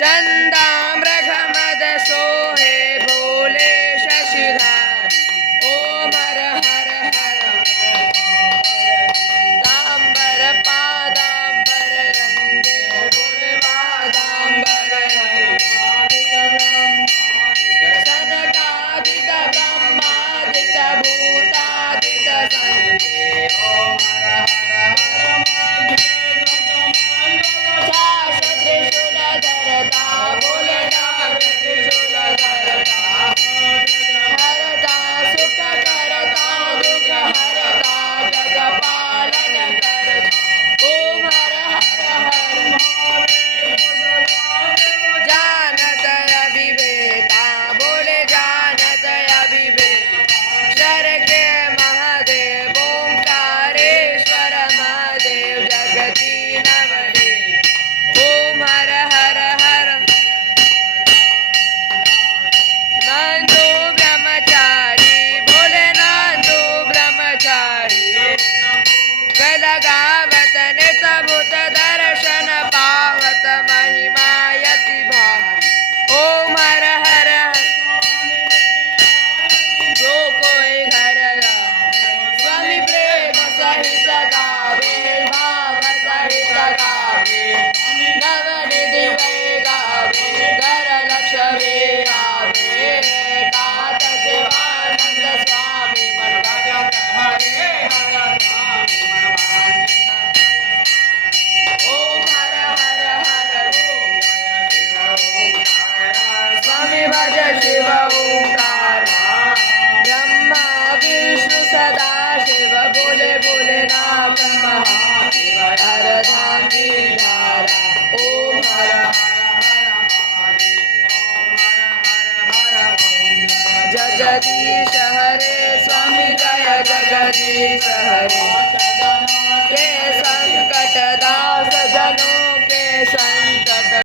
चन्दामृमदसो हे भो पालक पालन कर जगदीश हरे स्वामी जय जगदीश हरे।